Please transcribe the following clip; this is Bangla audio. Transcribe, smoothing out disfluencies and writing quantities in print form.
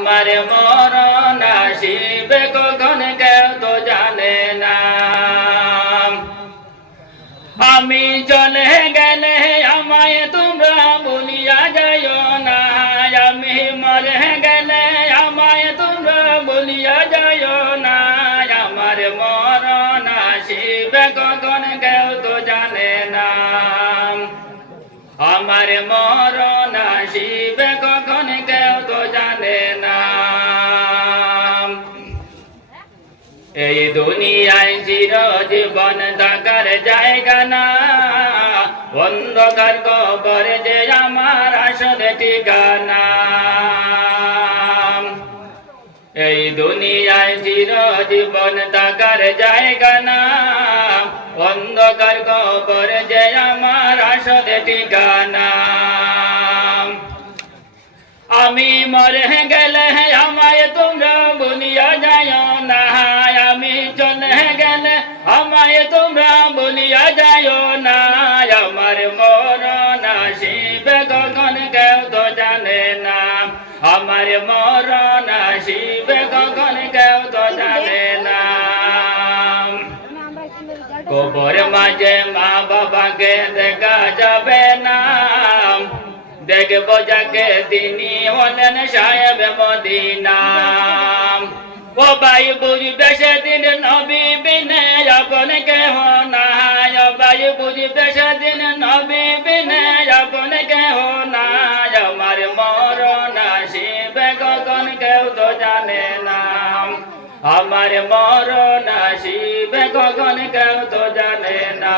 আমার মরণ আসিবে কখন কেউ তো জানে না। আমি চলে গেলে আমায় তোমরা বলিয়া যাইও না। আমি মরে গেলে আমায় তোমরা বলিয়া যাইও না। আমার মরণ আসিবে কখন কেউ তো জানে না। আমার মরণ আসিবে কখন কেউ তো জানে না। এই দুনিয়ায় চিরজীবন থাকার জায়গা না, অন্ধকার কবর যে আমার আসল ঠিকানা। এই দুনিয়ায় চিরজীবন থাকার জায়গা না, অন্ধকার কবর যে আমার আসল ঠিকানা। আমি মরে গেলে আমায় তোমরা বলিয়া যাইও না। আমি চলে গেলে আমায় তোমরা বলিয়া যাইও না। আমার মরণ আসিবে কখন কেউ তো জানে না। আমার মরণ আসিবে কখন কেউ তো জানে না। কবর মাঝে মা বাবাকে দেখা যাবে না। দেখবো যাকে তিনি হলেন সাহেব মদিনা। ও ভাই বুঝবে সেদিন নবী বিনে আপন কেহ নাই। ও ভাই বুঝবে সেদিন নবী বিনে আপন কেহ নাই। আমার মরণ আসিবে কখন কেউ তো জানে না। আমার মরণ আসিবে কখন কেউ তো জানে না।